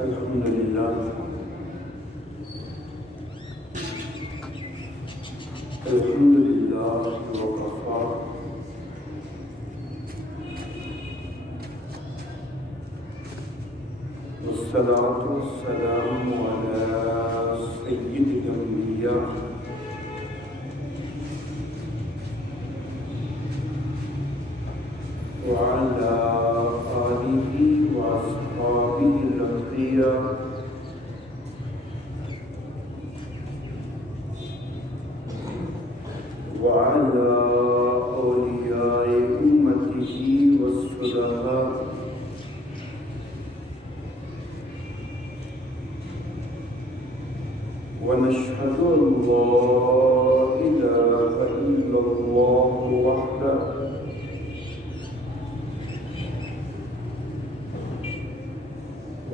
الحمد لله وكفى والصلاة والسلام على سيد الأنبياء وعلى آله وأصحابه الأتقياء وعلى أولياء أمته والصلحاء ونشهد أن لا إله إلا الله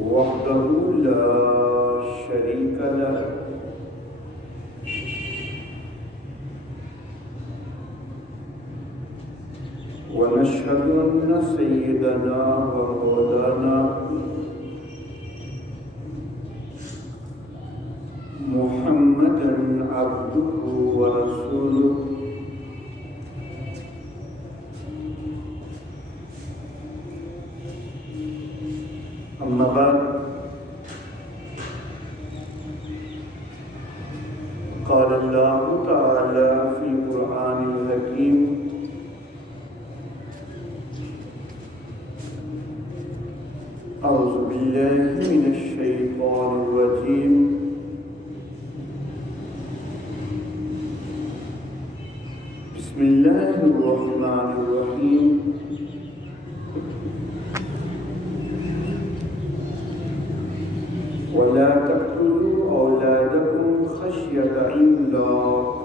وحده لا شريك له ونشهد أن سيدنا ومولانا محمدًا عبده ورسوله أما بعد قال الله تعالى في القرآن الحكيم أعوذ بالله من الشيطان الرجيم بسم الله الرحمن الرحيم ولا تقتلوا أولادكم خشية إملاق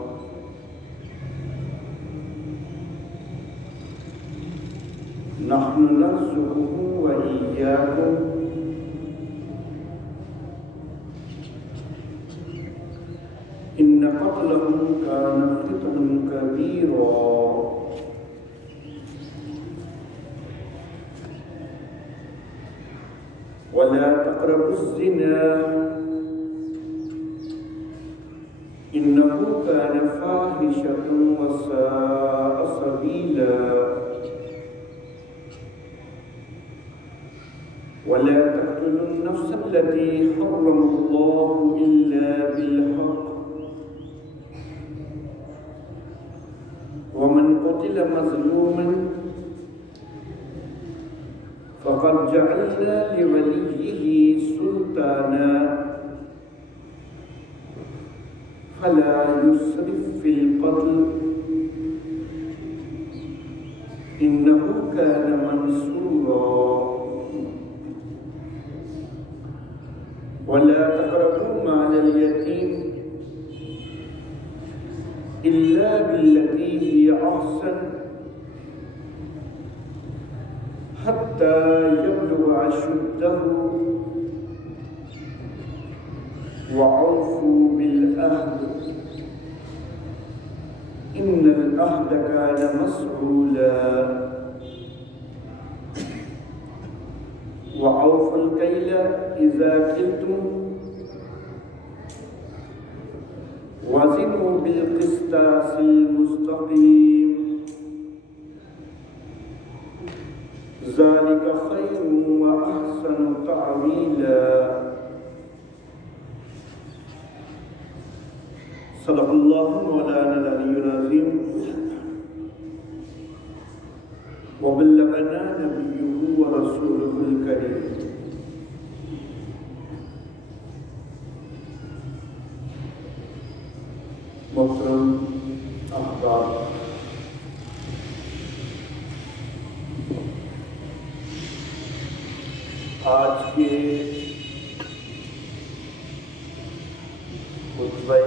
نحن نرزقهم وإياكم إن قتلهم كان خطأ كبيرا ولا تقربوا الزنا إنه كان فاحشة وساء سبيلا ولا تقتلوا النفس التي حرم الله إلا بالحق ومن قتل مظلوما فقد جعلنا لوليه سلطانا فلا يسرف في القتل إنه كان منصورا ولا تقربوا مال اليتيم إلا بالتي هي أحسن حتى يبلغ أشده وأوفوا بالعهد إن العهد كان مسؤولا وأوفوا الكيل إذا كلتم وزنوا بالقسطاس المستقيم ذلك خير وأحسن تعويلا صدق الله مولانا العلي العظيم وبلغنا نبيه ورسوله الكريم محترم احباب، آج کے خطبہ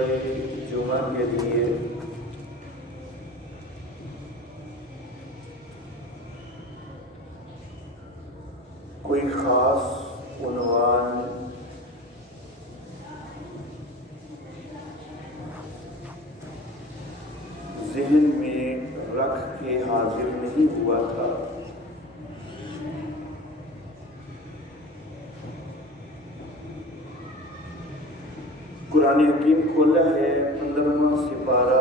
جمعہ کے لیے کوئی خاص عنوان ذہن میں رکھ کے حاضر نہیں ہوا تھا، قرآن حکیم کھولا ہے 15واں سپارہ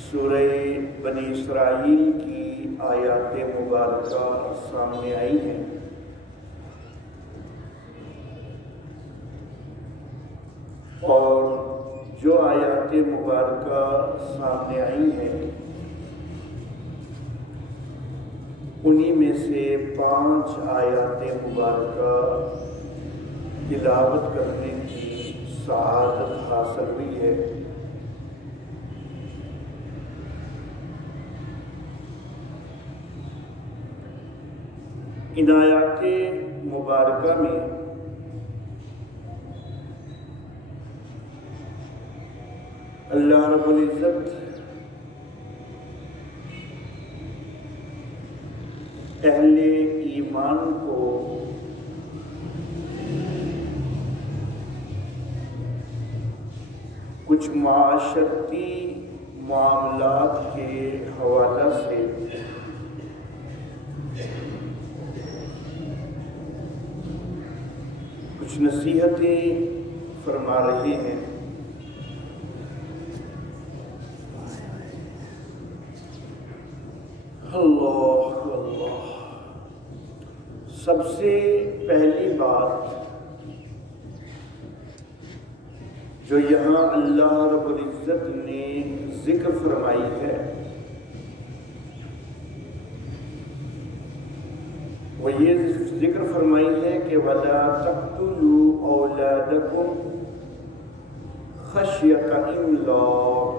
سورہ بنی اسرائیل کی آیات مبارکہ سامنے آئی ہیں۔ اور جو آیات مبارکہ سامنے آئی ہیں انہی میں سے 5 آیات مبارکہ تلاوت کرنے کی سعادت حاصل ہوئی ہے۔ ان آیات مبارکہ میں اللہ رب العزت اہل ایمان کو کچھ معاشرتی معاملات کے حوالہ سے کچھ نصیحتیں فرما رہے ہیں۔ اللہ اللہ، سب سے پہلی بات جو یہاں اللہ رب العزت نے ذکر فرمائی ہے وہ یہ ذکر فرمائی ہے کہ وَلَا تَقْتُلُوا أَوْلَادَكُمْ خَشْيَةَ إِمْلَاقٍ،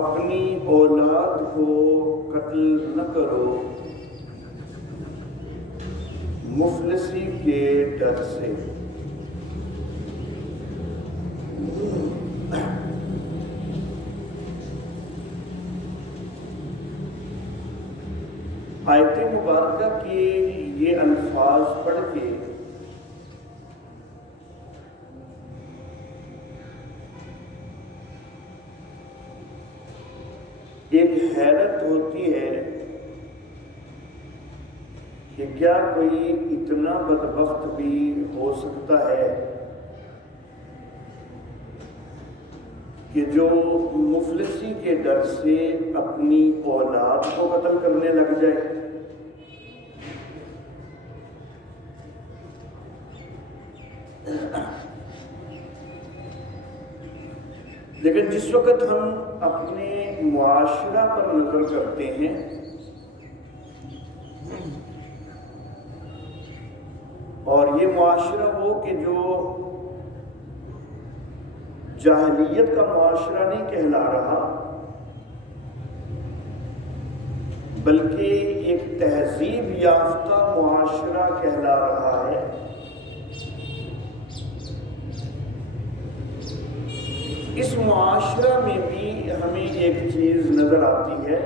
اپنی اولاد کو قتل نہ کرو مفلسی کے ڈر سے۔ آیت مبارکہ کے یہ الفاظ پڑھ کے ایک حیرت ہوتی ہے کہ کیا کوئی اتنا بدبخت بھی ہو سکتا ہے کہ جو مفلسی کے ڈر سے اپنی اولاد کو قتل کرنے لگ جائے۔ لیکن جس وقت ہم اپنے معاشرہ پر نظر کرتے ہیں اور یہ معاشرہ وہ کہ جو جاہلیت کا معاشرہ نہیں کہلا رہا بلکہ ایک تہذیب یافتہ معاشرہ کہلا رہا ہے، اس معاشرہ میں بھی ہمیں ایک چیز نظر آتی ہے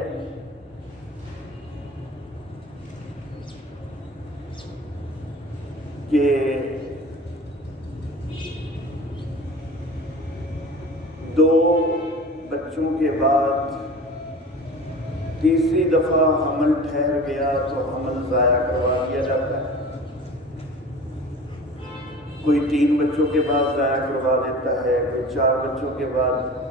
کہ دو بچوں کے بعد تیسری دفعہ حمل ٹھہر گیا تو حمل ضائع کروا دیا جاتا ہے، کوئی 3 بچوں کے بعد ضائع کروا دیتا ہے، کوئی 4 بچوں کے بعد۔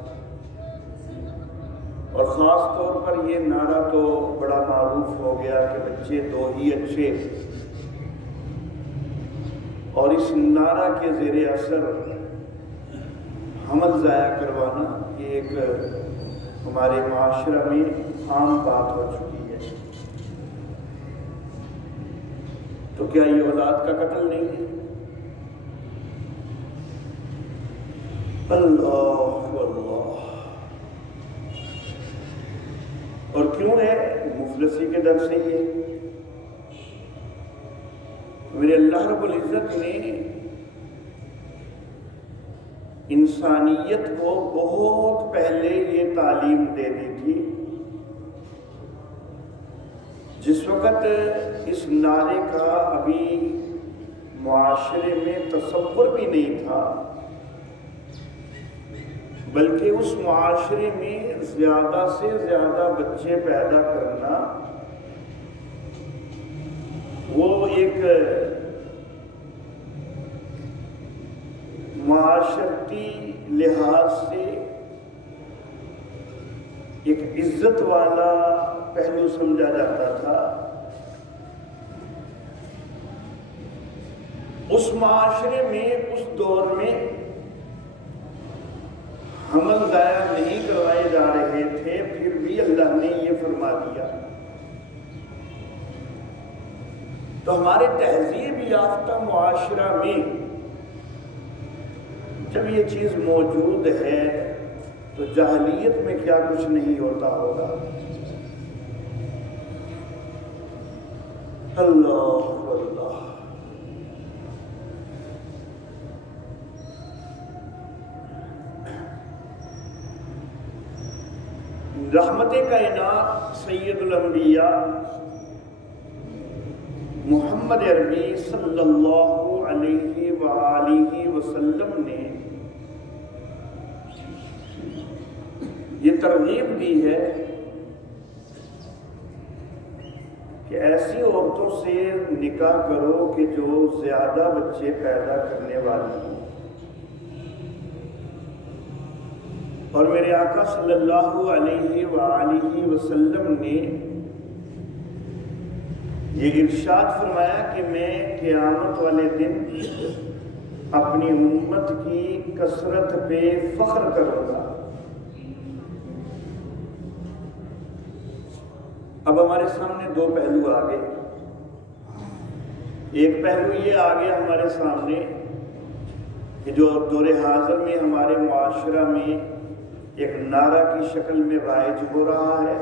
اور خاص طور پر یہ نعرہ تو بڑا معروف ہو گیا کہ بچے 2 ہی اچھے، اور اس نعرہ کے زیر اثر حمل ضائع کروانا یہ ایک ہمارے معاشرہ میں عام بات ہو چکی ہے۔ تو کیا یہ اولاد کا قتل نہیں ہے؟ اللہ اللہ، اور کیوں ہے؟ مفلسی کے ڈر سے یہ میرے اللہ رب العزت نے انسانیت کو بہت پہلے یہ تعلیم دے دی تھی، جس وقت اس نعرے کا ابھی معاشرے میں تصور بھی نہیں تھا، بلکہ اس معاشرے میں زیادہ سے زیادہ بچے پیدا کرنا وہ ایک معاشرتی لحاظ سے ایک عزت والا پہلو سمجھا جاتا تھا. اس معاشرے میں اس دور میں حمل ضائع نہیں کروائے جا رہے تھے، پھر بھی اللہ نے یہ فرما دیا. تو ہمارے تہذیب یافتہ معاشرہ میں جب یہ چیز موجود ہے تو جاہلیت میں کیا کچھ نہیں ہوتا ہوگا. اللہ اللہ. رحمت کائنات سید الانبیاء محمد عربی صلی اللہ علیہ وآلہ وسلم نے یہ ترغیب دی ہے کہ ایسی عورتوں سے نکاح کرو کہ جو زیادہ بچے پیدا کرنے والی ہوں. اور میرے آقا صلی اللہ علیہ وآلہ وسلم نے یہ ارشاد فرمایا کہ میں قیامت والے دن اپنی امت کی کثرت پہ فخر کروں گا. اب ہمارے سامنے دو پہلو آ گئے. ایک پہلو یہ آ گیا ہمارے سامنے کہ جو دور حاضر میں ہمارے معاشرہ میں ایک نعرہ کی شکل میں رائج ہو رہا ہے،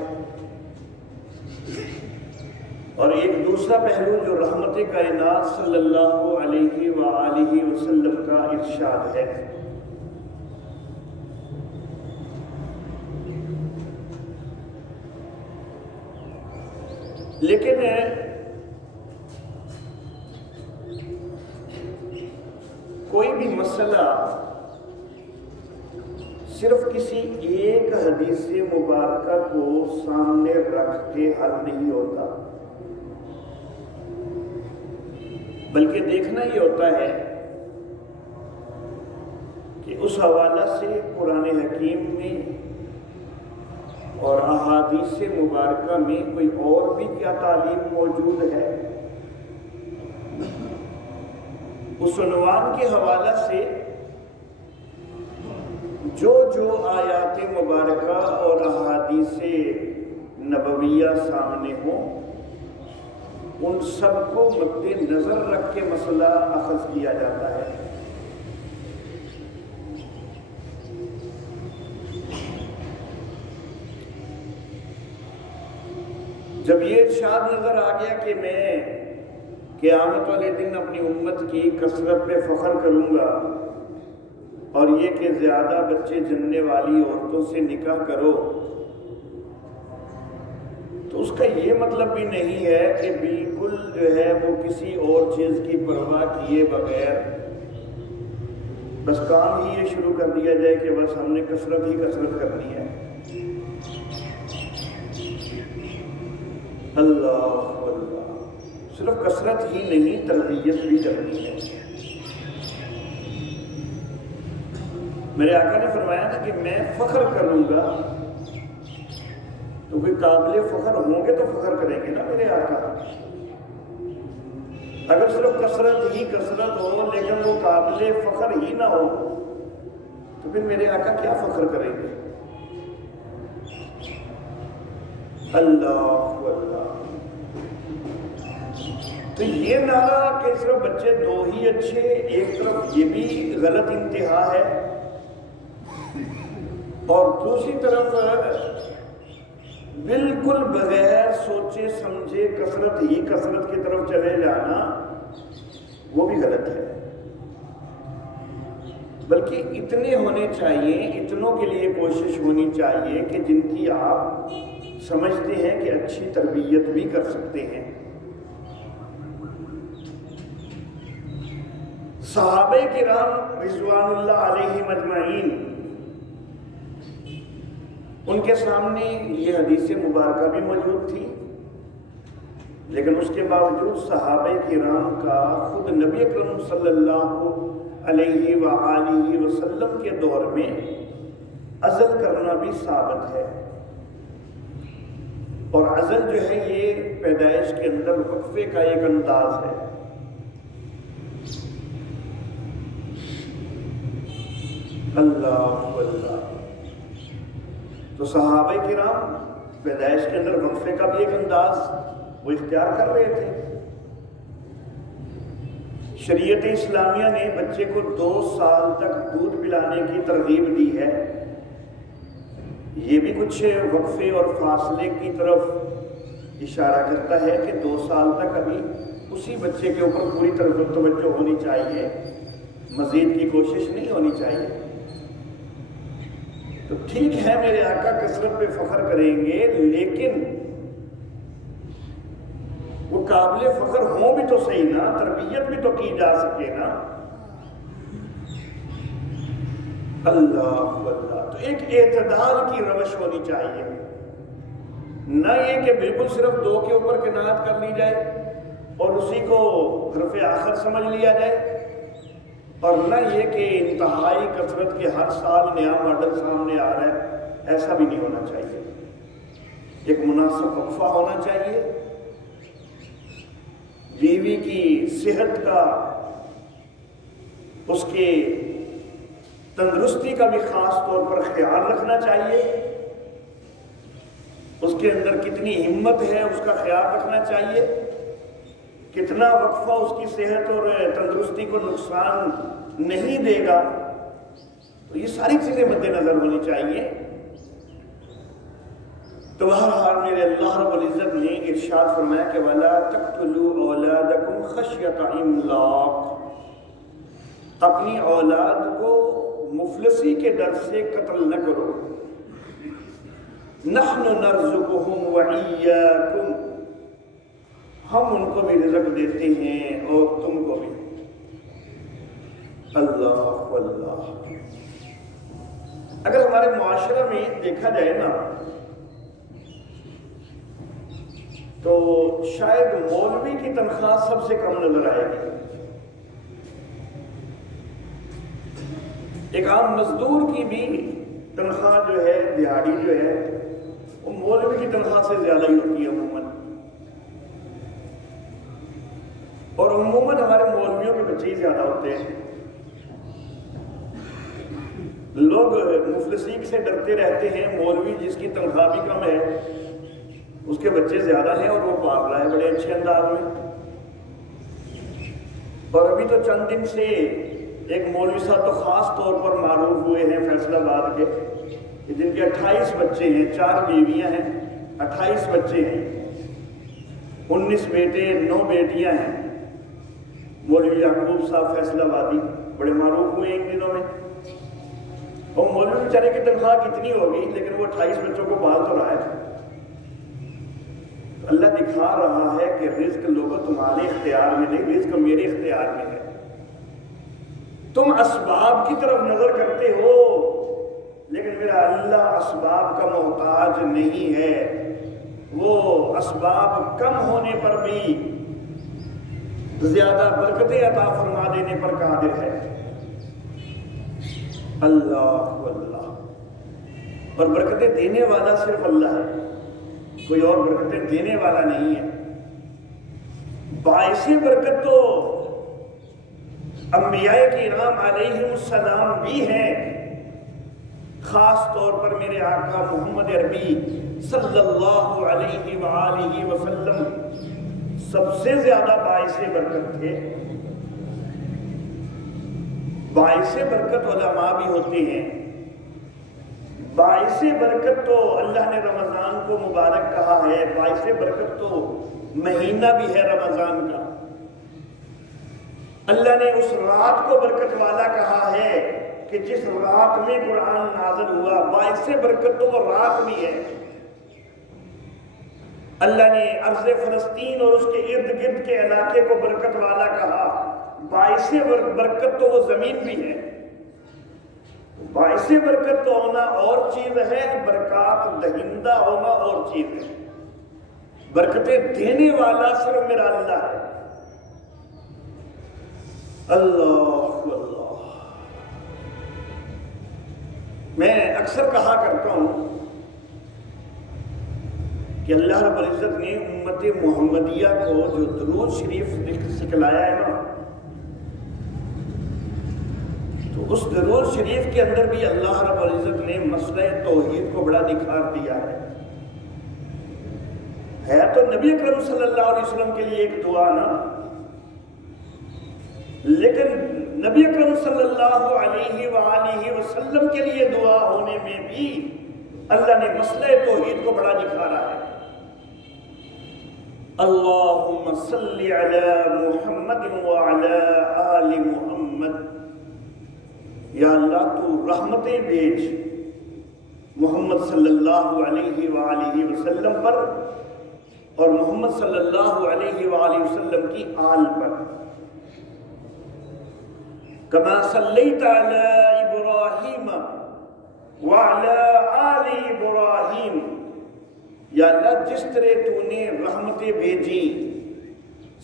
اور ایک دوسرا پہلو جو رحمت کائنات صلی اللہ علیہ وآلہ وسلم کا ارشاد ہے. لیکن کوئی بھی مسئلہ صرف کسی ایک حدیث مبارکہ کو سامنے رکھ کے حل نہیں ہوتا، بلکہ دیکھنا یہ ہوتا ہے کہ اس حوالہ سے قرآن حکیم میں اور احادیث مبارکہ میں کوئی اور بھی کیا تعلیم موجود ہے. اس عنوان کے حوالہ سے جو آیات مبارکہ اور احادیث نبویہ سامنے ہوں ان سب کو مد نظر رکھ کے مسئلہ اخذ کیا جاتا ہے. جب یہ ارشاد نظر آ گیا کہ میں قیامت والے دن اپنی امت کی کثرت پہ فخر کروں گا اور یہ کہ زیادہ بچے جننے والی عورتوں سے نکاح کرو، تو اس کا یہ مطلب بھی نہیں ہے کہ بالکل جو ہے وہ کسی اور چیز کی پرواہ کیے بغیر بس کام ہی یہ شروع کر دیا جائے کہ بس ہم نے کثرت ہی کثرت کرنی ہے. اللہ اللہ. صرف کثرت ہی نہیں، تربیت بھی کرنی ہے. میرے آقا نے فرمایا نا کہ میں فخر کروں گا، تو کوئی قابل فخر ہوں گے تو فخر کریں گے نا میرے آقا. اگر صرف کثرت ہی کثرت ہو لیکن وہ قابل فخر ہی نہ ہو تو پھر میرے آقا کیا فخر کریں گے. اللہ اللہ. تو یہ نعرہ کہ صرف بچے دو ہی اچھے، ایک طرف یہ بھی غلط انتہا ہے، اور دوسری طرف بالکل بغیر سوچے سمجھے کثرت ہی کثرت کی طرف چلے جانا وہ بھی غلط ہے. بلکہ اتنے ہونے چاہیے، اتنوں کے لیے کوشش ہونی چاہیے کہ جن کی آپ سمجھتے ہیں کہ اچھی تربیت بھی کر سکتے ہیں. صحابہ کرام رضوان اللہ علیہم اجمعین، ان کے سامنے یہ حدیث مبارکہ بھی موجود تھی لیکن اس کے باوجود صحابہ کرام کا خود نبی اکرم صلی اللہ علیہ وآلہ وسلم کے دور میں عزل کرنا بھی ثابت ہے، اور عزل جو ہے یہ پیدائش کے اندر وقفے کا ایک انداز ہے۔ اللہ اللہ، تو صحابہ کرام پیدائش کے اندر وقفے کا بھی ایک انداز وہ اختیار کر رہے تھے۔ شریعت اسلامیہ نے بچے کو 2 سال تک دودھ پلانے کی ترغیب دی ہے، یہ بھی کچھ وقفے اور فاصلے کی طرف اشارہ کرتا ہے کہ 2 سال تک ابھی اسی بچے کے اوپر پوری طرح توجہ ہونی چاہیے، مزید کی کوشش نہیں ہونی چاہیے۔ تو ٹھیک ہے میرے آقا کثرت پہ فخر کریں گے، لیکن وہ قابل فخر ہوں بھی تو صحیح نا، تربیت بھی تو کی جا سکے نا۔ اللہ اللہ، تو ایک اعتدال کی روش ہونی چاہیے، نہ یہ کہ بالکل صرف 2 کے اوپر قناعت کر لی جائے اور اسی کو حرف آخر سمجھ لیا جائے، اور نہ یہ کہ انتہائی کثرت کے ہر سال نیا ماڈل سامنے آ رہا ہے، ایسا بھی نہیں ہونا چاہیے۔ ایک مناسب وقفہ ہونا چاہیے، بیوی کی صحت کا، اس کے تندرستی کا بھی خاص طور پر خیال رکھنا چاہیے، اس کے اندر کتنی ہمت ہے اس کا خیال رکھنا چاہیے، کتنا وقفہ اس کی صحت اور تندرستی کو نقصان نہیں دے گا، تو یہ ساری چیزیں مد نظر ہونی چاہیے۔ تو بہرحال میرے اللہ رب العزت نے ارشاد فرمایا کہ وَلَا تَقْتُلُوا أَوْلَادَكُمْ خَشْيَةَ إِمْلَاقٍ، اپنی اولاد کو مفلسی کے ڈر سے قتل نہ کرو۔ نَحْنُ نَرْزُقُهُمْ وَإِيَّاكُمْ، ہم ان کو بھی رزق دیتے ہیں اور تم کو بھی۔ اللہ اللہ، اگر ہمارے معاشرہ میں دیکھا جائے نا تو شاید مولوی کی تنخواہ سب سے کم نظر آئے گی، ایک عام مزدور کی بھی تنخواہ جو ہے، دیہاڑی جو ہے، وہ مولوی کی تنخواہ سے زیادہ ہی ہوتی ہے عموماً، اور عموماً ہمارے مولویوں کے بچے ہی زیادہ ہوتے ہیں۔ لوگ مفلسی سے ڈرتے رہتے ہیں، مولوی جس کی تنخواہ بھی کم ہے اس کے بچے زیادہ ہیں اور وہ پال رہا ہے بڑے اچھے انداز میں۔ اور ابھی تو چند دن سے ایک مولوی صاحب تو خاص طور پر معروف ہوئے ہیں فیصل آباد کے، جن کے 28 بچے ہیں، 4 بیویاں ہیں، 28 بچے ہیں، 19 بیٹے 9 بیٹیاں ہیں۔ مولوی یعقوب صاحب فیصل آبادی بڑے معروف ہوئے ان دنوں میں، اور مولوی بیچارے کی تنخواہ کتنی ہوگی، لیکن وہ 28 بچوں کو پال تو رہا ہے۔ اللہ دکھا رہا ہے کہ رزق لوگوں تمہارے اختیار میں نہیں، رزق میرے اختیار میں ہے۔ تم اسباب کی طرف نظر کرتے ہو، لیکن میرا اللہ اسباب کا محتاج نہیں ہے، وہ اسباب کم ہونے پر بھی زیادہ برکتیں عطا فرما دینے پر قادر ہے۔ اللہ اللہ، اور برکتیں دینے والا صرف اللہ ہے، کوئی اور برکتیں دینے والا نہیں ہے۔ باعث برکت تو انبیاء کرام علیہم السلام بھی ہیں، خاص طور پر میرے آقا محمد عربی صلی اللہ علیہ وآلہ وسلم سب سے زیادہ باعث برکت تھے۔ باعث برکت علماء بھی ہوتے ہیں، باعث برکت تو اللہ نے رمضان کو مبارک کہا ہے، باعث برکت تو مہینہ بھی ہے رمضان کا، اللہ نے اس رات کو برکت والا کہا ہے کہ جس رات میں قرآن نازل ہوا، باعث برکت تو وہ رات بھی ہے۔ اللہ نے ارض فلسطین اور اس کے ارد گرد کے علاقے کو برکت والا کہا، باعث برکت تو وہ زمین بھی ہے۔ باعث برکت تو ہونا اور چیز ہے، برکات دہندہ ہونا اور چیز ہے۔ برکتیں دینے والا صرف میرا اللہ ہے۔ اللہ اللہ۔ میں اکثر کہا کرتا ہوں کہ اللہ رب العزت نے امت محمدیہ کو جو درود شریف سکھلایا ہے نا، تو اس درود شریف کے اندر بھی اللہ رب العزت نے مسئلہ توحید کو بڑا نکھار دیا ہے۔ تو نبی اکرم صلی اللہ علیہ وسلم کے لیے ایک دعا نا، لیکن نبی اکرم صلی اللہ علیہ وآلہ وسلم کے لیے دعا ہونے میں بھی اللہ نے مسئلہ توحید کو بڑا نکھارا ہے۔ اللہم صلی علی محمد وعلی آل محمد، یا اللہ تو رحمتیں بھیج محمد صلی اللہ علیہ وآلہ وسلم پر اور محمد صلی اللہ علیہ وآلہ وسلم کی آل پر، کما صلیت علی ابراہیم وعلی آل ابراہیم، یا اللہ جس طرح تو نے رحمتیں بھیجی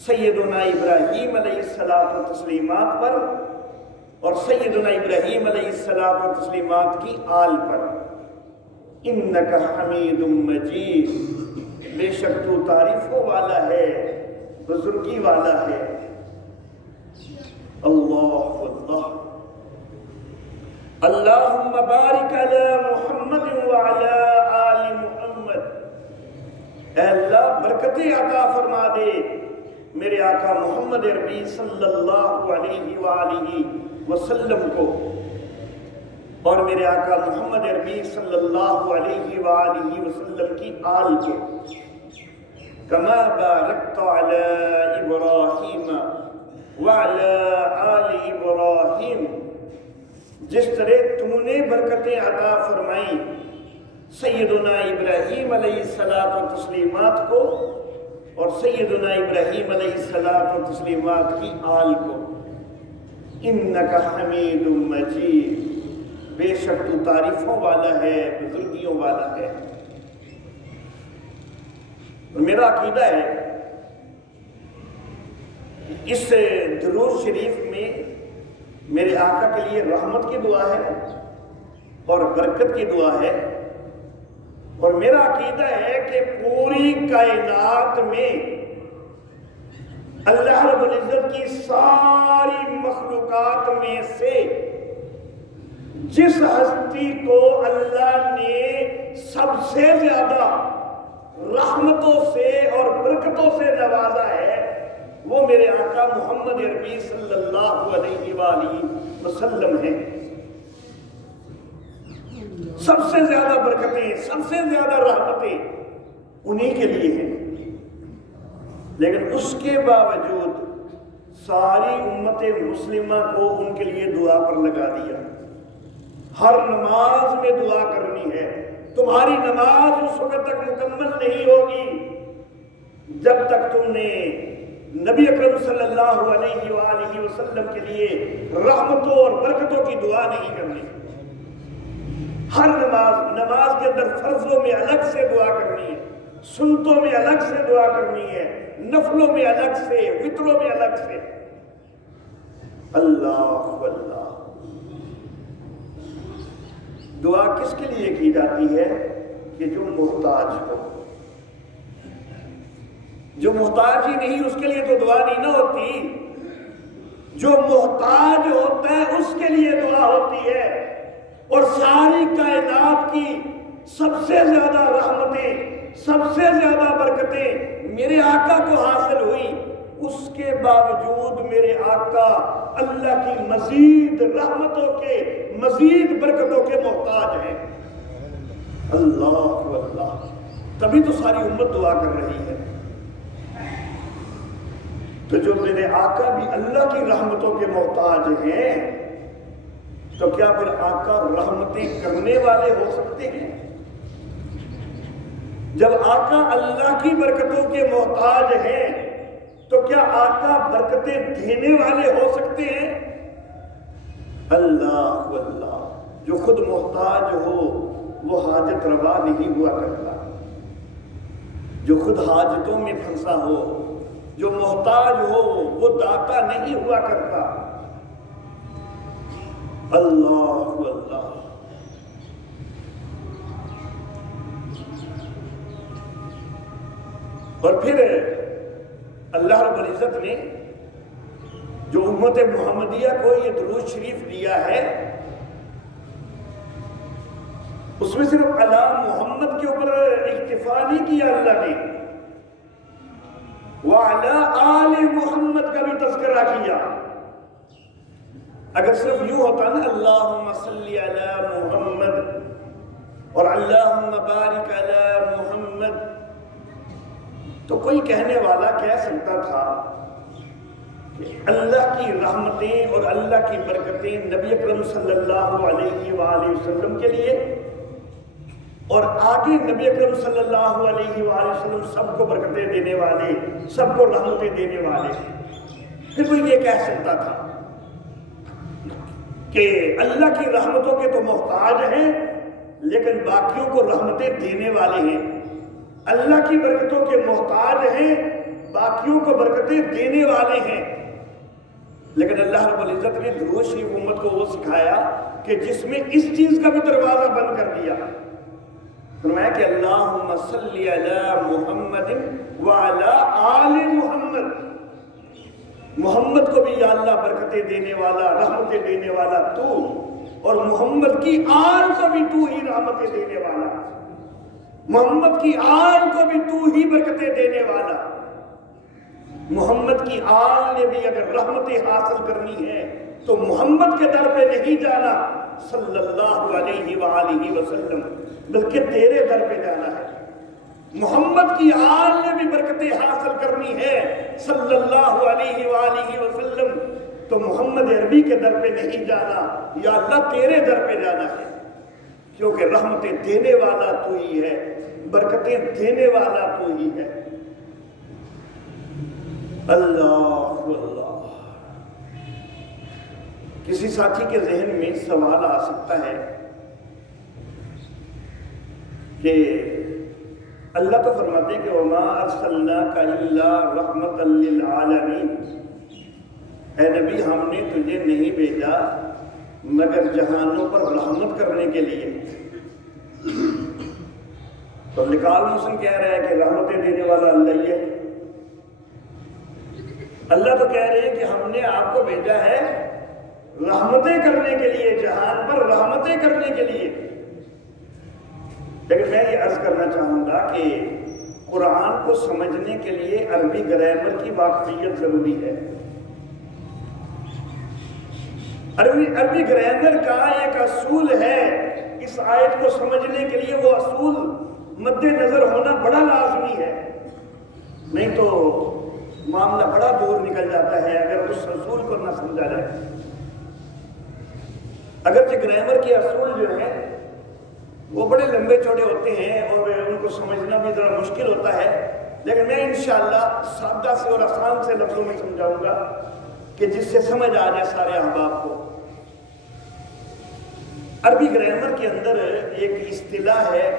سیدنا ابراہیم علیہ الصلوۃ والتسلیمات پر اور سیدنا ابراہیم علیہ الصلوۃ والتسلیمات کی آل پر، انک حمید مجید، بے شک تو تعریفوں والا ہے، بزرگی والا ہے۔ اللہ اللہ۔ اللہم بارک علی محمد وعلی آل محمد، اے اللہ برکتیں عطا فرما دے میرے آقا محمد عربی صلی اللہ علیہ وآلہ وسلم کو اور میرے آقا محمد عربی صلی اللہ علیہ وآلہ وسلم کی آل کو، کما بارکت علی ابراہیم وعلی آل ابراہیم، جس طرح تو نے برکتیں عطا فرمائی سیدنا ابراہیم علیہ الصلوۃ والتسلیمات کو اور سیدنا ابراہیم علیہ الصلوۃ والتسلیمات کی آل کو، انک حمید مجید، بے شک تو تعریفوں والا ہے، بزرگیوں والا ہے۔ اور میرا عقیدہ ہے اس درود شریف میں میرے آقا کے لیے رحمت کی دعا ہے اور برکت کی دعا ہے، اور میرا عقیدہ ہے کہ پوری کائنات میں اللہ رب العزت کی ساری مخلوقات میں سے جس ہستی کو اللہ نے سب سے زیادہ رحمتوں سے اور برکتوں سے نوازا ہے وہ میرے آقا محمد عربی صلی اللہ علیہ وآلہ وسلم ہیں۔ سب سے زیادہ برکتیں، سب سے زیادہ رحمتیں انہی کے لیے ہیں، لیکن اس کے باوجود ساری امت مسلمہ کو ان کے لیے دعا پر لگا دیا۔ ہر نماز میں دعا کرنی ہے۔ تمہاری نماز اس وقت تک مکمل نہیں ہوگی جب تک تم نے نبی اکرم صلی اللہ علیہ وآلہ وسلم کے لیے رحمتوں اور برکتوں کی دعا نہیں کرنی۔ ہر نماز کے اندر فرضوں میں الگ سے دعا کرنی ہے، سنتوں میں الگ سے دعا کرنی ہے، نفلوں میں الگ سے، وتروں میں الگ سے۔ اللہ اللہ۔ دعا کس کے لیے کی جاتی ہے؟ کہ جو محتاج ہو۔ جو محتاج ہی نہیں اس کے لیے تو دعا نہیں نہ ہوتی۔ جو محتاج ہوتا ہے اس کے لیے دعا ہوتی ہے۔ اور ساری کائنات کی سب سے زیادہ رحمتیں، سب سے زیادہ برکتیں میرے آقا کو حاصل ہوئی، اس کے باوجود میرے آقا اللہ کی مزید رحمتوں کے، مزید برکتوں کے محتاج ہیں۔ اللہ اللہ۔ تبھی تو ساری امت دعا کر رہی ہے۔ تو جو میرے آقا بھی اللہ کی رحمتوں کے محتاج ہیں، تو کیا پھر آقا رحمتیں کرنے والے ہو سکتے ہیں؟ جب آقا اللہ کی برکتوں کے محتاج ہیں تو کیا آقا برکتیں دینے والے ہو سکتے ہیں؟ اللہ اللہ۔ جو خود محتاج ہو وہ حاجت روا نہیں ہوا کرتا۔ جو خود حاجتوں میں پھنسا ہو، جو محتاج ہو، وہ داتا نہیں ہوا کرتا۔ اللہ اللہ۔ اور پھر اللہ رب العزت نے جو امت محمدیہ کو یہ درود شریف دیا ہے، اس میں صرف علی محمد کے اوپر اکتفا نہیں کیا اللہ نے، وعلی آل محمد کا بھی تذکرہ کیا۔ اگر صرف یوں ہوتا نا اللہم صلی علی محمد اور اللہم بارک علی محمد، تو کوئی کہنے والا کہہ سکتا تھا کہ اللہ کی رحمتیں اور اللہ کی برکتیں نبی اکرم صلی اللہ علیہ وآلہ وسلم کے لیے، اور آگے نبی اکرم صلی اللہ علیہ وآلہ وسلم سب کو برکتیں دینے والے، سب کو رحمتیں دینے والے۔ پھر کوئی یہ کہہ سکتا تھا کہ اللہ کی رحمتوں کے تو محتاج ہیں لیکن باقیوں کو رحمتیں دینے والے ہیں، اللہ کی برکتوں کے محتاج ہیں، باقیوں کو برکتیں دینے والے ہیں۔ لیکن اللہ رب العزت نے درود شریف امت کو وہ سکھایا کہ جس میں اس چیز کا بھی دروازہ بند کر دیا، فرمایا کہ اللہم صلی علی محمد وعلی آل محمد، محمد کو بھی یا اللہ برکتیں دینے والا، رحمتیں دینے والا تو، اور محمد کی آل کو بھی تو ہی رحمتیں دینے والا، محمد کی آل کو بھی تو ہی برکتیں دینے والا۔ محمد کی آل نے بھی اگر رحمتیں حاصل کرنی ہے تو محمد کے در پہ نہیں جانا صلی اللہ علیہ وآلہ وسلم، بلکہ تیرے در پہ جانا ہے۔ محمد کی آل نے بھی برکتیں حاصل کرنی ہے صلی اللہ علیہ وآلہ وسلم، تو محمد عربی کے در پہ نہیں جانا، یا اللہ تیرے در پہ جانا ہے، کیونکہ رحمتیں دینے والا تو ہی ہے، برکتیں دینے والا تو ہی ہے۔ اللہ اللہ۔ کسی ساتھی کے ذہن میں سوال آ سکتا ہے کہ اللہ تو فرماتے کہ وَمَا أَرْسَلْنَاكَ إِلَّا رَحْمَةً لِّلْعَالَمِينَ، اے نبی ہم نے تجھے نہیں بھیجا مگر جہانوں پر رحمت کرنے کے لیے۔ تو لکال مسلم کہہ رہا ہے کہ رحمتیں دینے والا اللہ ہی ہے۔ اللہ تو کہہ رہے ہیں کہ ہم نے آپ کو بھیجا ہے رحمتیں کرنے کے لیے، جہان پر رحمتیں کرنے کے لیے۔ لیکن میں یہ عرض کرنا چاہوں گا کہ قرآن کو سمجھنے کے لیے عربی گرامر کی واقفیت ضروری ہے۔ عربی گرامر کا ایک اصول ہے، اس آیت کو سمجھنے کے لیے وہ اصول مد نظر ہونا بڑا لازمی ہے، نہیں تو معاملہ بڑا دور نکل جاتا ہے اگر اس اصول کو نہ سمجھا جائے۔ اگرچہ گرامر کے اصول جو ہیں وہ بڑے لمبے چوڑے ہوتے ہیں اور ان کو سمجھنا بھی ذرا مشکل ہوتا ہے، لیکن میں انشاءاللہ سادہ سے اور آسان سے لفظوں میں سمجھاؤں گا کہ جس سے سمجھ آ جائے سارے احباب کو۔ عربی گرامر کے اندر ایک اصطلاح ہے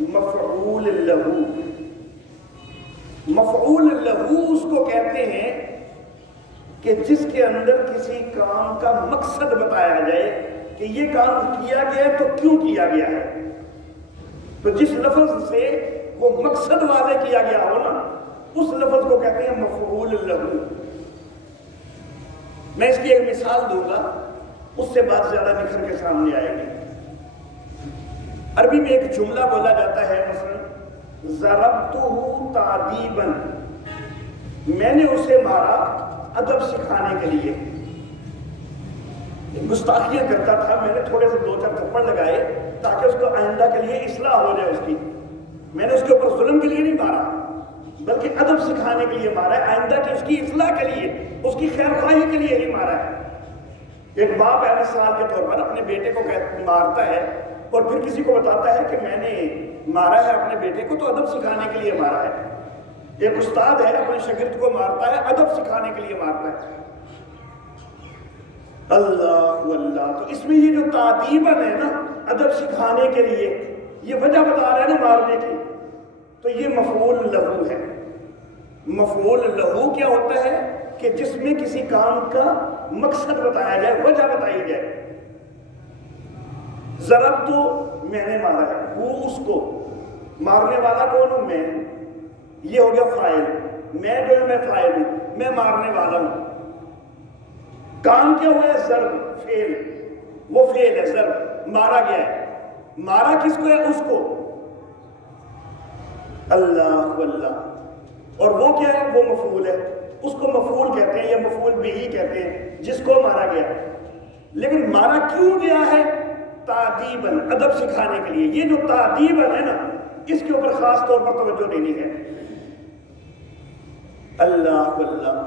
مفعول لہو۔ مفعول لہو اس کو کہتے ہیں کہ جس کے اندر کسی کام کا مقصد بتایا جائے کہ یہ کام کیا گیا ہے تو کیوں کیا گیا ہے، تو جس لفظ سے وہ مقصد واضح کیا گیا ہو نا، اس لفظ کو کہتے ہیں مفعول لہو۔ میں اس کی ایک مثال دوں گا، اس سے بات زیادہ نکھر کے سامنے آئے گی۔ عربی میں ایک جملہ بولا جاتا ہے، مثلا ضربتہ تعدیباً، میں نے اسے مارا ادب سکھانے کے لیے۔ گستاخیاں کرتا تھا، میں نے تھوڑے سے 2-4 تھپڑ لگائے تاکہ اس کو آئندہ کے لیے اصلاح ہو جائے اس کی۔ میں نے اس کے اوپر ظلم کے لیے نہیں مارا بلکہ ادب سکھانے کے لیے مارا ہے، آئندہ کی اس کی اصلاح کے لیے، اس کی خیر خواہی کے لیے ہی مارا ہے۔ ایک باپ ہے مثال کے طور پر اپنے بیٹے کو مارتا ہے اور پھر کسی کو بتاتا ہے کہ میں نے مارا ہے اپنے بیٹے کو تو ادب سکھانے کے لیے مارا ہے۔ ایک استاد ہے اپنے شاگرد کو مارتا ہے ادب سکھانے کے لیے مارتا ہے۔ اللہ اللہ، تو اس میں یہ جو تعدیباً ہے نا، ادب سکھانے کے لیے، یہ وجہ بتا رہا ہے نا مارنے کی تو یہ مفعول لہو ہے۔ مفعول لہو کیا ہوتا ہے کہ جس میں کسی کام کا مقصد بتایا جائے، وجہ بتائی جائے۔ ضرب تو میں نے مارا ہے، وہ اس کو، مارنے والا کون ہوں میں، یہ ہو گیا فاعل، میں جو ہے میں فاعل ہوں، میں مارنے والا ہوں۔ کام کیا ہوا ہے؟ ضرب، فعل، وہ فعل ہے ضرب، مارا گیا ہے۔ مارا کس کو ہے؟ اس کو، اللہ اللہ، اور وہ کیا ہے؟ وہ مفعول ہے، اس کو مفعول کہتے ہیں یا مفعول بہی کہتے ہیں جس کو مارا گیا۔ لیکن مارا کیوں گیا ہے؟ تعدیباً، ادب سکھانے کے لیے۔ یہ جو تعدیباً ہے نا، اس کے اوپر خاص طور پر توجہ دینی ہے۔ اللہ اللہ،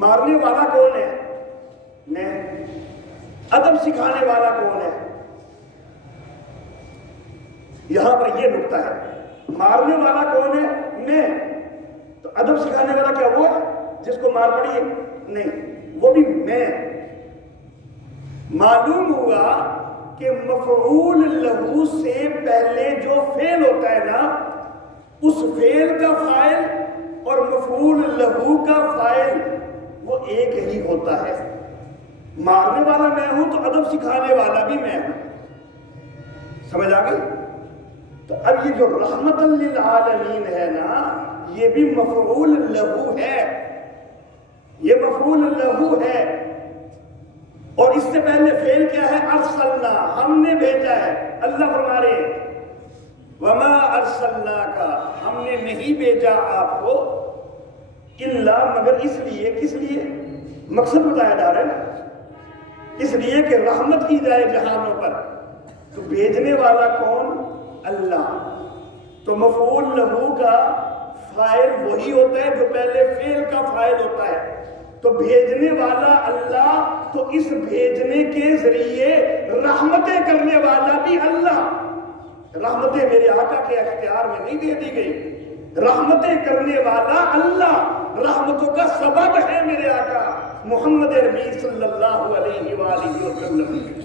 مارنے والا کون ہے؟ میں۔ ادب سکھانے والا کون ہے؟ یہاں پر یہ نکتہ ہے، مارنے والا کون ہے؟ میں۔ تو ادب سکھانے والا کیا وہ ہے جس کو مار پڑی ہے؟ نہیں، وہ بھی میں۔ معلوم ہوا کہ مفعول لہو سے پہلے جو فعل ہوتا ہے نا، اس فعل کا فاعل اور مفعول لہو کا فاعل وہ ایک ہی ہوتا ہے۔ مارنے والا میں ہوں تو ادب سکھانے والا بھی میں ہوں۔ سمجھ آ گئی؟ تو اب یہ جو رحمت للعالمین ہے نا، یہ بھی مفعول لہو ہے، یہ مفعول لہو ہے۔ اور اس سے پہلے فعل کیا ہے؟ ارسلنا، ہم نے بھیجا ہے۔ اللہ فرما رہے ہیں وما ارسلناک، ہم نے نہیں بھیجا آپ کو الا، مگر اس لیے، کس لیے؟ مقصد بتایا جا رہا ہے نا، اس لیے کہ رحمت کی جائے جہانوں پر۔ تو بھیجنے والا کون؟ اللہ۔ تو مفعول لہو کا فاعل وہی ہوتا ہے جو پہلے فعل کا فاعل ہوتا ہے۔ تو بھیجنے والا اللہ، تو اس بھیجنے کے ذریعے رحمتیں کرنے والا بھی اللہ۔ رحمتیں میرے آقا کے اختیار میں نہیں دے دی گئی، رحمتیں کرنے والا اللہ، رحمتوں کا سبب ہے میرے آقا محمد عربی صلی اللہ علیہ وآلہ وسلم۔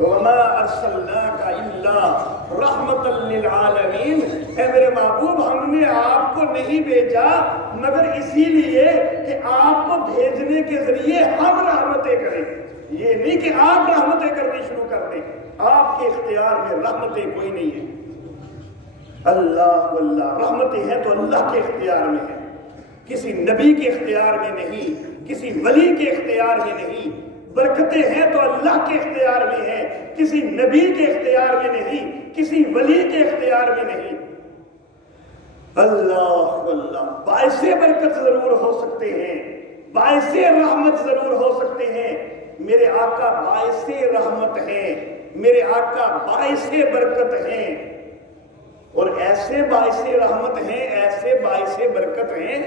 وما ارسلناک الا رحمت للعالمین، اے میرے محبوب ہم نے آپ کو نہیں بھیجا مگر اسی لیے کہ آپ کو بھیجنے کے ذریعے ہم رحمتیں کریں۔ یہ نہیں کہ آپ رحمتیں کرنی شروع کر دیں، آپ کے اختیار میں رحمتیں کوئی نہیں ہے۔ اللہ واللہ، رحمتیں ہیں تو اللہ کے اختیار میں ہیں، کسی نبی کے اختیار میں نہیں، کسی ولی کے اختیار میں نہیں۔ برکتیں ہیں تو اللہ کے اختیار میں ہیں، کسی نبی کے اختیار میں نہیں، کسی ولی کے اختیار میں نہیں۔ اللہ اللہ، باعث برکت ضرور ہو سکتے ہیں، باعث رحمت ضرور ہو سکتے ہیں، میرے آقا باعث رحمت ہیں، میرے آقا باعث برکت ہیں، اور ایسے باعث رحمت ہیں، ایسے باعث برکت ہیں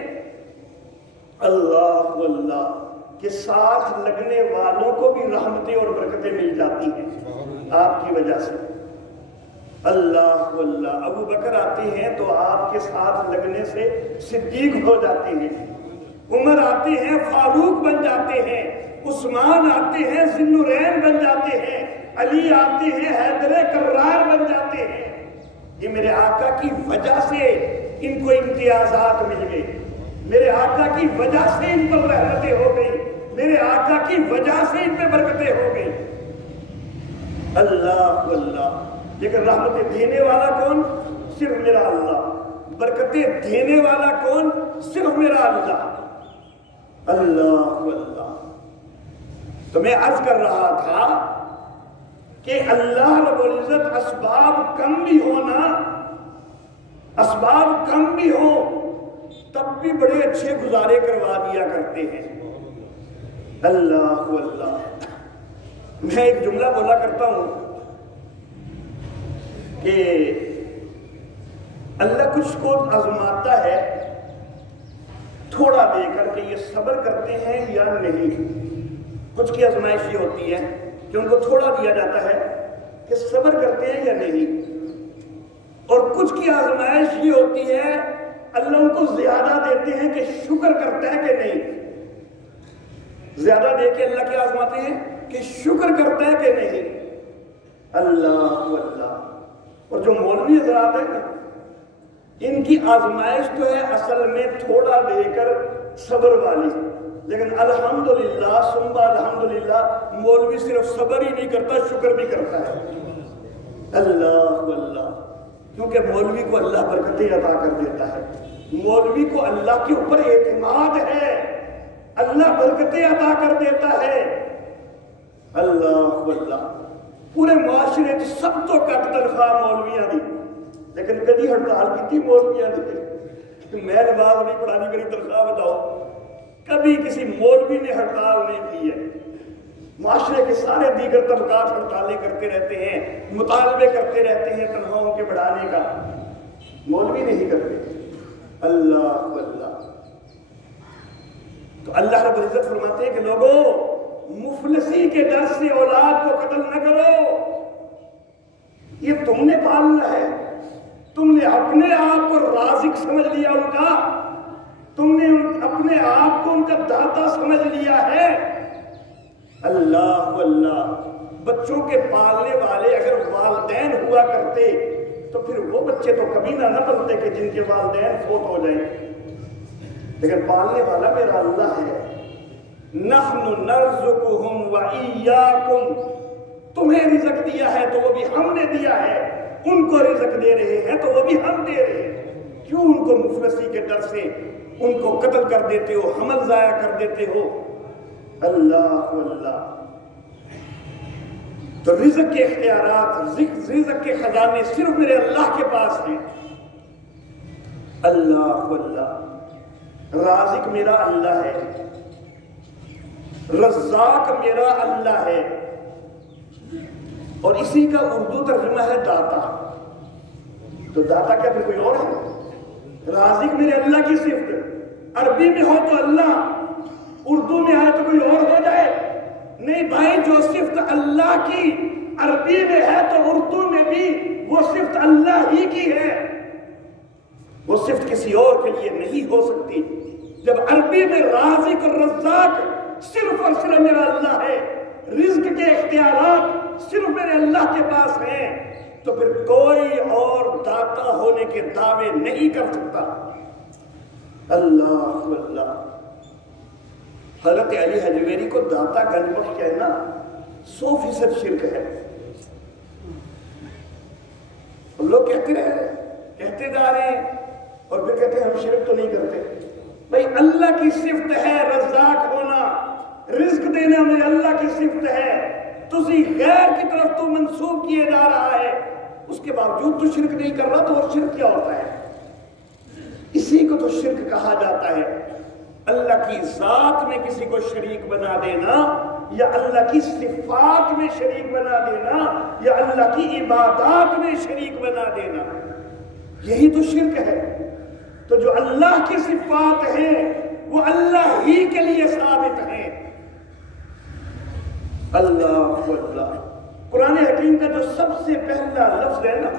اللہ اللہ کہ ساتھ لگنے والوں کو بھی رحمتیں اور برکتیں مل جاتی ہیں آپ کی وجہ سے۔ اللہ اللہ، ابو بکر آتے ہیں تو آپ کے ساتھ لگنے سے صدیق ہو جاتے ہیں، عمر آتے ہیں فاروق بن جاتے ہیں، عثمان آتے ہیں ذی النورین بن جاتے ہیں، علی آتے ہیں حیدر کرار بن جاتے ہیں۔ یہ میرے آقا کی وجہ سے ان کو امتیازات مل گئے، میرے آقا کی وجہ سے ان پر رحمتیں ہو گئی، میرے آقا کی وجہ سے ان پہ برکتیں ہو گئی۔ اللہ اللہ، لیکن رحمتیں دینے والا کون؟ صرف میرا اللہ۔ برکتیں دینے والا کون؟ صرف میرا اللہ۔ اللہ اللہ، تو میں عرض کر رہا تھا کہ اللہ رب العزت اسباب کم بھی ہونا، اسباب کم بھی ہو تب بھی بڑے اچھے گزارے کروا دیا کرتے ہیں۔ اللہ اللہ، میں ایک جملہ بولا کرتا ہوں کہ اللہ کچھ کو آزماتا ہے تھوڑا دے کر کے یہ صبر کرتے ہیں یا نہیں۔ کچھ کی آزمائش یہ ہوتی ہے کہ ان کو تھوڑا دیا جاتا ہے کہ صبر کرتے ہیں یا نہیں، اور کچھ کی آزمائش یہ ہوتی ہے اللہ ان کو زیادہ دیتے ہیں کہ شکر کرتا ہے کہ نہیں۔ زیادہ دے کے اللہ کیا آزماتے ہیں کہ شکر کرتا ہے کہ نہیں۔ اللہ اللہ، اور جو مولوی حضرات ہیں ان کی آزمائش تو ہے اصل میں تھوڑا دے کر صبر والی، لیکن الحمدللہ ثم الحمدللہ مولوی صرف صبر ہی نہیں کرتا، شکر بھی کرتا ہے۔ اللہ اللہ، کیونکہ مولوی کو اللہ برکتیں عطا کر دیتا ہے، مولوی کو اللہ کے اوپر اعتماد ہے، اللہ برکتیں عطا کر دیتا ہے۔ اللہ اللہ، پورے معاشرے سب تو کٹ تنخواہ مولویاں دی، لیکن کدی ہڑتال کی تھی مولویاں دی؟ میں نماز نہیں پڑھانی، میری تنخواہ بتاؤ۔ کبھی کسی مولوی نے ہڑتال نہیں کی ہے۔ معاشرے کے سارے دیگر طبقات ہڑتالیں کرتے رہتے ہیں، مطالبے کرتے رہتے ہیں تنخواہوں کے بڑھانے کا، مولوی نہیں کرتے۔ اللہ اللہ، تو اللہ رب العزت فرماتے ہیں کہ لوگوں، مفلسی کے ڈر سے اولاد کو قتل نہ کرو، یہ تم نے پالنا ہے، تم نے اپنے آپ کو رازق سمجھ لیا ان کا، تم نے اپنے آپ کو ان کا داتا سمجھ لیا ہے۔ اللہ اللہ، بچوں کے پالنے والے اگر والدین ہوا کرتے تو پھر وہ بچے تو کبھی نہ پلتے کہ جن کے والدین فوت ہو جائیں، لیکن پالنے والا میرا اللہ ہے۔ نحن نرزقہم وإیاکم، تمہیں رزق دیا ہے تو وہ بھی ہم نے دیا ہے، ان کو رزق دے رہے ہیں تو وہ بھی ہم دے رہے ہیں، کیوں ان کو مفلسی کے ڈر سے ان کو قتل کر دیتے ہو، حمل ضائع کر دیتے ہو؟ اللہ اللہ، تو رزق کے اختیارات، رزق کے خزانے صرف میرے اللہ کے پاس ہیں۔ اللہ اللہ، رازق میرا اللہ ہے، رزاق میرا اللہ ہے، اور اسی کا اردو ترجمہ ہے داتا۔ تو داتا کیا پھر کوئی اور ہے؟ رازق میرے اللہ کی صفت، عربی میں ہو تو اللہ، اردو میں آئے تو کوئی اور ہو جائے؟ نہیں بھائی، جو صفت اللہ کی عربی میں ہے تو اردو میں بھی وہ صفت اللہ ہی کی ہے، وہ صفت کسی اور کے لیے نہیں ہو سکتی۔ جب عربی میں رازق اور رزاق صرف اور صرف میرا اللہ ہے، رزق کے اختیارات صرف میرے اللہ کے پاس ہیں، تو پھر کوئی اور داتا ہونے کے دعوے نہیں کر سکتا۔ اللہ اللہ، حضرت علی حجویری کو داتا گنج بخش کہنا 100% شرک ہے۔ ہم لوگ کہتے رہے، کہتے جا رہے ہیں، اور پھر کہتے ہیں ہم شرک تو نہیں کرتے۔ بھائی اللہ کی صفت ہے رزاق ہونا، رزق دینا میں اللہ کی صفت ہے، تسی غیر کی طرف تو منسوب کیے جا رہا ہے، اس کے باوجود تو شرک نہیں کر رہا، تو اور شرک کیا ہوتا ہے؟ اسی کو تو شرک کہا جاتا ہے، اللہ کی ذات میں کسی کو شریک بنا دینا، یا اللہ کی صفات میں شریک بنا دینا، یا اللہ کی عبادات میں شریک بنا دینا، یہی تو شرک ہے۔ تو جو اللہ کی صفات ہیں وہ اللہ ہی کے لیے ثابت ہیں۔ اللہ اللہ، قرآن حکیم کا جو سب سے پہلا لفظ ہے نا،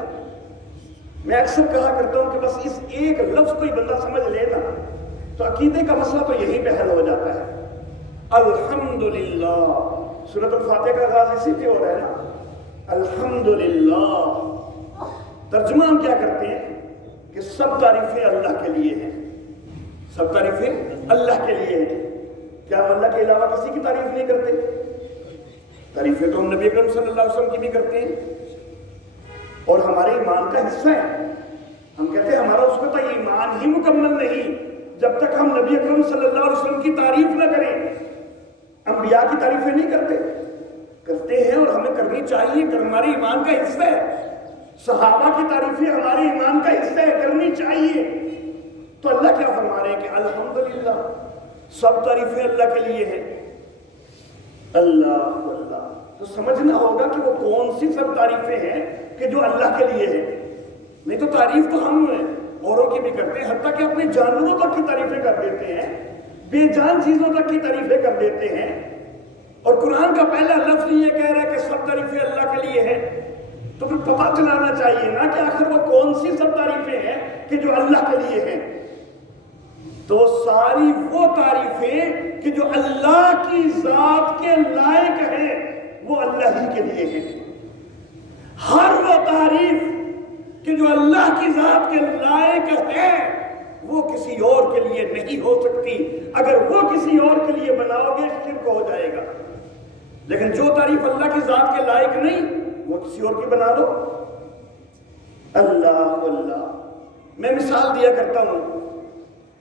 میں اکثر کہا کرتا ہوں کہ بس اس ایک لفظ کو ہی بندہ سمجھ لے نا تو عقیدے کا مسئلہ تو یہی پہ حل ہو جاتا ہے۔ الحمدللہ، سورۃ الفاتحہ کا آغاز اسی سے ہو رہا ہے نا، الحمدللہ۔ ترجمہ ہم کیا کرتے ہیں کہ سب تعریفیں اللہ کے لیے ہیں، سب تعریفیں اللہ کے لیے ہیں۔ کیا ہم اللہ کے علاوہ کسی کی تعریف نہیں کرتے؟ تعریفیں تو ہم نبی اکرم صلی اللہ علیہ وسلم کی بھی کرتے ہیں، اور ہمارے ایمان کا حصہ ہے۔ ہم کہتے ہیں ہمارا اس وقت ایمان ہی مکمل نہیں جب تک ہم نبی اکرم صلی اللہ علیہ وسلم کی تعریف نہ کریں۔ انبیاء کی تعریفیں نہیں کرتے ہیں، اور ہمیں کرنی چاہیے، کہ ہمارے ایمان کا حصہ ہے۔ صحابہ کی تعریفیں ہمارے ایمان کا حصہ ہے، کرنی چاہیے۔ تو اللہ کیا فرما رہے ہیں کہ الحمدللہ، سب تعریفیں اللہ کے لیے ہیں۔ اللہ اللہ، تو سمجھنا ہوگا کہ وہ کون سی سب تعریفیں ہیں کہ جو اللہ کے لیے ہیں۔ نہیں تو تعریف تو ہم اوروں کی بھی کرتے ہیں، حتیٰ کہ اپنے جانوروں تک کی تعریفیں کر دیتے ہیں، بے جان چیزوں تک کی تعریفیں کر دیتے ہیں، اور قرآن کا پہلا لفظ یہ کہہ رہا ہے کہ سب تعریفیں اللہ کے لیے ہیں۔ تو پھر پتہ چلانا چاہیے نا کہ آخر وہ کون سی سب تعریفیں ہیں کہ جو اللہ کے لیے ہیں۔ تو ساری وہ تعریفیں کہ جو اللہ کی ذات کے لائق ہیں وہ اللہ ہی کے لیے ہیں۔ ہر وہ تعریف کہ جو اللہ کی ذات کے لائق ہے وہ کسی اور کے لیے نہیں ہو سکتی. اگر وہ کسی اور کے لیے بناؤ گے شرک ہو جائے گا. لیکن جو تعریف اللہ کی ذات کے لائق نہیں وہ کسی اور کی بنا دو. اللہ اللہ. میں مثال دیا کرتا ہوں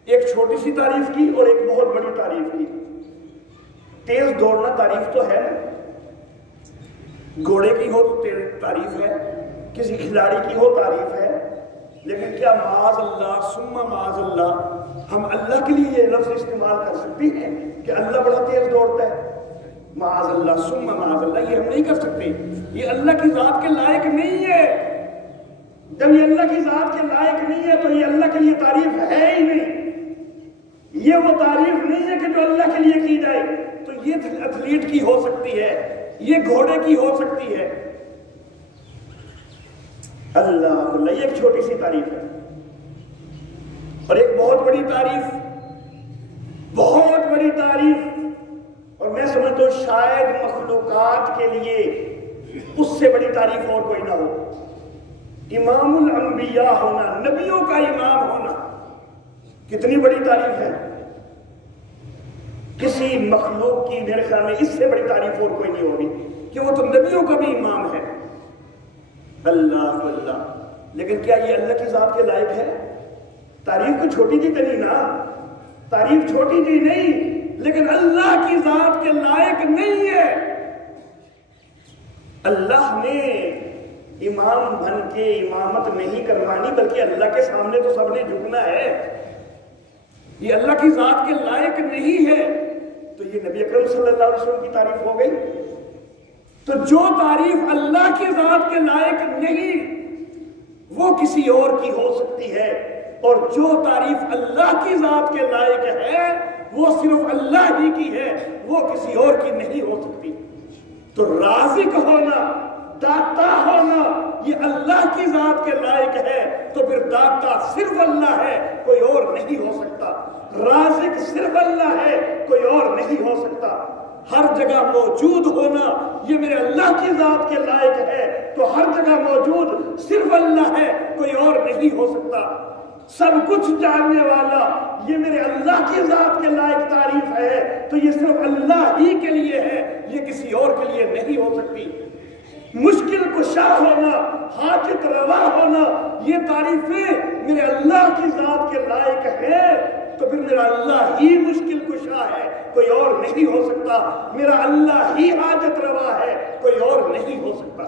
ایک چھوٹی سی تعریف کی اور ایک بہت بڑی تعریف کی. تیز دوڑنا تعریف تو ہے نا, گھوڑے کی ہو تو تعریف ہے, کسی کھلاڑی کی ہو تعریف ہے. لیکن کیا معاذ اللہ ثم معاذ اللہ ہم اللہ کے لیے یہ لفظ استعمال کر سکتے ہیں کہ اللہ بڑا تیز دوڑتا ہے؟ معاذ اللہ ثم معاذ اللہ یہ ہم نہیں کر سکتے. یہ اللہ کی ذات کے لائق نہیں ہے. جب یہ اللہ کی ذات کے لائق نہیں ہے تو یہ اللہ کے لیے تعریف ہے ہی نہیں. یہ وہ تعریف نہیں ہے کہ جو اللہ کے لیے کی جائے. تو یہ ایتھلیٹ کی ہو سکتی ہے, یہ گھوڑے کی ہو سکتی ہے. اللہ اللہ. یہ ایک چھوٹی سی تعریف ہے. اور ایک بہت بڑی تعریف, بہت بڑی تعریف, اور میں سمجھتا ہوں شاید مخلوقات کے لیے اس سے بڑی تعریف اور کوئی نہ ہو. امام الانبیاء ہونا, نبیوں کا امام ہونا, کتنی بڑی تعریف ہے. کسی مخلوق کی میرے خیال میں اس سے بڑی تعریف اور کوئی نہیں ہوگی کہ وہ تو نبیوں کا بھی امام ہے. اللہ اللہ. لیکن کیا یہ اللہ کی ذات کے لائق ہے؟ تعریف کو چھوٹی جی تو نہیں نا, تعریف چھوٹی جی نہیں, لیکن اللہ کی ذات کے لائق نہیں ہے. اللہ نے امام بن کے امامت نہیں کروانی, بلکہ اللہ کے سامنے تو سب نے جھکنا ہے. یہ اللہ کی ذات کے لائق نہیں ہے تو یہ نبی اکرم صلی اللہ علیہ وسلم کی تعریف ہو گئی. تو جو تعریف اللہ کی ذات کے لائق نہیں وہ کسی اور کی ہو سکتی ہے, اور جو تعریف اللہ کی ذات کے لائق ہے وہ صرف اللہ ہی کی ہے, وہ کسی اور کی نہیں ہو سکتی. تو رازق ہونا, داتا ہونا یہ اللہ کی ذات کے لائق ہے, تو پھر داتا صرف اللہ ہے, کوئی اور نہیں ہو سکتا. رازق صرف اللہ ہے, کوئی اور نہیں ہو سکتا. ہر جگہ موجود ہونا یہ میرے اللہ کی ذات کے لائق ہے, تو ہر جگہ موجود صرف اللہ ہے, کوئی اور نہیں ہو سکتا. سب کچھ جاننے والا یہ میرے اللہ کی ذات کے لائق تعریف ہے, تو یہ صرف اللہ ہی کے لیے ہے, یہ کسی اور کے لیے نہیں ہو سکتی. مشکل کشا ہونا, حاجت روا ہونا, یہ تعریفیں میرے اللہ کی ذات کے لائق ہے, تو پھر میرا اللہ ہی مشکل کشا ہے, کوئی اور نہیں ہو سکتا. میرا اللہ ہی حاجت روا ہے, کوئی اور نہیں ہو سکتا.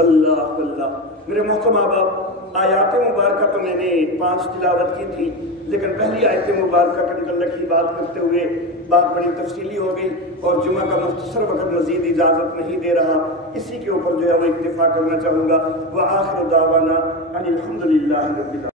اللہ اللہ. میرے محترم احباب, آیات مبارکہ تو میں نے 5 تلاوت کی تھی, لیکن پہلی آیت مبارکہ کے متعلق کی بات کرتے ہوئے بات بڑی تفصیلی ہو گئی اور جمعہ کا مختصر وقت مزید اجازت نہیں دے رہا. اسی کے اوپر جو ہے وہ اکتفا کرنا چاہوں گا. وآخر دعوانا ان الحمدللہ رب العالمین.